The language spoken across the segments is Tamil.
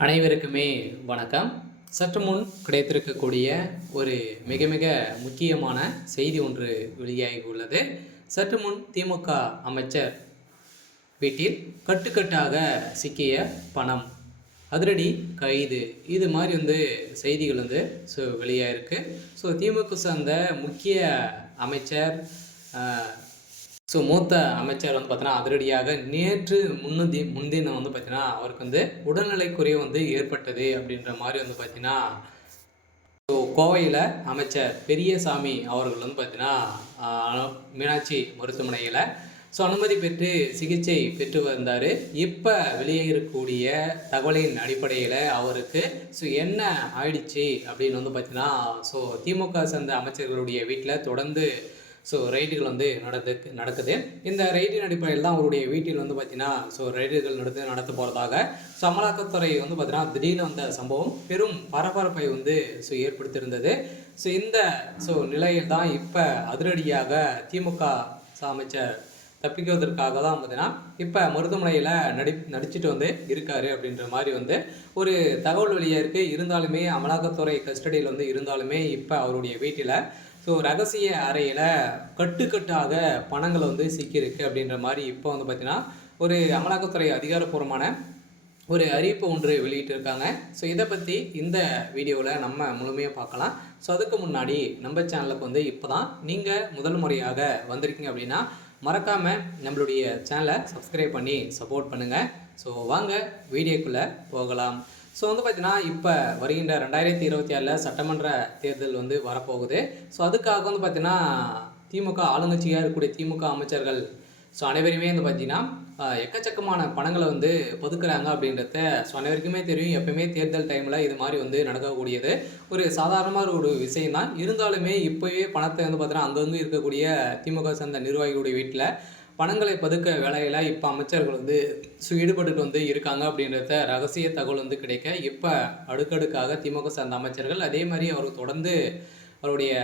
அனைவருக்குமே வணக்கம். சற்று முன் கிடைத்திருக்கக்கூடிய ஒரு மிக மிக முக்கியமான செய்தி ஒன்று வெளியாகி உள்ளது சற்று முன் திமுக அமைச்சர் வீட்டில் கட்டுக்கட்டாக சிக்கிய பணம் அதிரடி கைது இது மாதிரி வந்து செய்திகள் வந்து ஸோ வெளியாகிருக்கு ஸோ திமுக சார்ந்த முக்கிய அமைச்சர் ஸோ மூத்த அமைச்சர் வந்து பார்த்தீங்கன்னா அதிரடியாக நேற்று முன்னதி முன்தினம் வந்து பார்த்தீங்கன்னா அவருக்கு வந்து உடல்நிலை குறைவு வந்து ஏற்பட்டது அப்படின்ற மாதிரி வந்து பார்த்தீங்கன்னா ஸோ கோவையில் அமைச்சர் பெரியசாமி அவர்கள் வந்து பார்த்தீங்கன்னா மீனாட்சி மருத்துவமனையில் ஸோ அனுமதி பெற்று சிகிச்சை பெற்று வந்தார். இப்போ வெளியேறக்கூடிய தகவலின் அடிப்படையில் அவருக்கு ஸோ என்ன ஆயிடுச்சு அப்படின்னு வந்து பார்த்தீங்கன்னா ஸோ திமுக சேர்ந்த அமைச்சர்களுடைய வீட்டில் தொடர்ந்து ஸோ ரைடுகள் வந்து நடந்து நடக்குது. இந்த ரைடின் அடிப்படையில் தான் அவருடைய வீட்டில் வந்து பார்த்தீங்கன்னா ஸோ ரைடுகள் நடத்து நடத்த போகிறதாக ஸோ அமலாக்கத்துறை வந்து பார்த்தீங்கன்னா திடீர்னு வந்த சம்பவம் பெரும் பரபரப்பை வந்து ஸோ ஏற்படுத்தியிருந்தது. ஸோ இந்த ஸோ நிலையில் தான் இப்போ அதிரடியாக திமுக அமைச்சர் தப்பிக்குவதற்காக தான் பார்த்தீங்கன்னா இப்போ மருத்துவமனையில் நடி நடிச்சிட்டு வந்து இருக்காரு அப்படின்ற மாதிரி வந்து ஒரு தகவல் வெளியே இருக்குது இருந்தாலுமே அமலாக்கத்துறை கஸ்டடியில் வந்து இருந்தாலுமே இப்போ அவருடைய வீட்டில் ஸோ ரகசிய அறையில் கட்டுக்கட்டாக பணங்கள் வந்து சிக்கியிருக்கு அப்படின்ற மாதிரி இப்போ வந்து பார்த்திங்கன்னா ஒரு அமலாக்கத்துறை அதிகாரப்பூர்வமான ஒரு அறிவிப்பு ஒன்று வெளியிட்டிருக்காங்க. ஸோ இதை பற்றி இந்த வீடியோவில் நம்ம முழுமையாக பார்க்கலாம். ஸோ அதுக்கு முன்னாடி நம்ம சேனலுக்கு வந்து இப்போ தான் நீங்கள் முதல் முறையாக வந்திருக்கீங்க அப்படின்னா மறக்காமல் நம்மளுடைய சேனலை சப்ஸ்கிரைப் பண்ணி சப்போர்ட் பண்ணுங்கள் ஸோ வாங்க வீடியோக்குள்ளே போகலாம். ஸோ வந்து பார்த்தீங்கன்னா இப்போ வருகின்ற ரெண்டாயிரத்தி இருபத்தி ஆறில் சட்டமன்ற தேர்தல் வந்து வரப்போகுது. ஸோ அதுக்காக வந்து பார்த்தீங்கன்னா திமுக ஆளுங்கட்சியாக இருக்கக்கூடிய திமுக அமைச்சர்கள் ஸோ அனைவருமே வந்து பார்த்தீங்கன்னா எக்கச்சக்கமான பணங்களை வந்து ஒதுக்குறாங்க அப்படின்றத ஸோ அனைவருக்குமே தெரியும். எப்பயுமே தேர்தல் டைமில் இது மாதிரி வந்து நடக்கக்கூடியது. ஒரு சாதாரணமாக ஒரு விஷயம் தான் இருந்தாலுமே இப்போவே பணத்தை வந்து பார்த்தீங்கன்னா அங்கங்கே இருக்கக்கூடிய திமுக சேர்ந்த நிர்வாகிகளுடைய வீட்டில் பணங்களை பதுக்க வேலையில் இப்போ அமைச்சர்கள் வந்து ஸோ ஈடுபட்டுட்டு வந்து இருக்காங்க அப்படின்றத ரகசிய தகவல் வந்து கிடைக்க இப்போ அடுக்கடுக்காக திமுக சார்ந்த அமைச்சர்கள் அதே மாதிரி அவர் தொடர்ந்து அவருடைய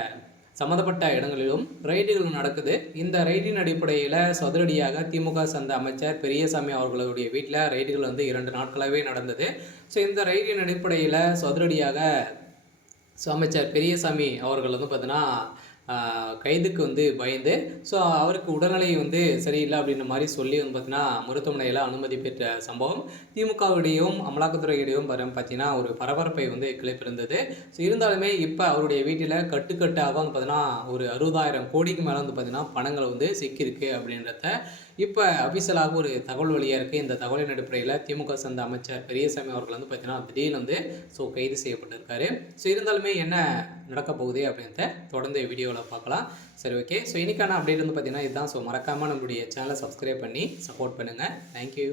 சம்மந்தப்பட்ட இடங்களிலும் ரைடுகள் நடக்குது. இந்த ரைடின் அடிப்படையில் சதுரடியாக திமுக சந்த அமைச்சர் பெரியசாமி அவர்களுடைய வீட்டில் ரைடுகள் வந்து இரண்டு நாட்களாகவே நடந்தது. ஸோ இந்த ரைடின் அடிப்படையில் சதுரடியாக அமைச்சர் பெரியசாமி அவர்கள் வந்து பார்த்தீங்கன்னா கைதுக்கு வந்து பயந்து ஸோ அவருக்கு உடல்நிலை வந்து சரியில்லை அப்படின்ற மாதிரி சொல்லி வந்து பார்த்தீங்கன்னா மருத்துவமனையில் அனுமதி பெற்ற சம்பவம். திமுகவிடையும் அமலாக்கத்துறையிடையும் பரம் பார்த்தீங்கன்னா ஒரு பரபரப்பை வந்து கிளப்பிருந்தது ஸோ இருந்தாலுமே இப்போ அவருடைய வீட்டில் கட்டுக்கட்டாக வந்து பார்த்தீங்கன்னா ஒரு அறுபதாயிரம் கோடிக்கு மேலே வந்து பார்த்தீங்கன்னா பணங்கள் வந்து சிக்கியிருக்கு அப்படின்றத இப்போ அபிசலாக ஒரு தகவல் வழியாக இருக்குது இந்த தகவலின் அடிப்படையில் திமுக சேர்ந்த அமைச்சர் பெரியசாமி அவர்கள் வந்து பார்த்தீங்கன்னா திடீர்னு வந்து ஸோ கைது செய்யப்பட்டிருக்காரு. ஸோ இருந்தாலுமே என்ன நடக்க போகுது அப்படின்றத தொடர்ந்து வீடியோவில் பார்க்கலாம். சரி ஓகே ஸோ இன்னைக்கான அப்டேட் வந்து பார்த்தீங்கன்னா இதுதான். ஸோ மறக்காமல் நம்மளுடைய சேனலை சப்ஸ்கிரைப் பண்ணி சப்போர்ட் பண்ணுங்கள் தேங்க்யூ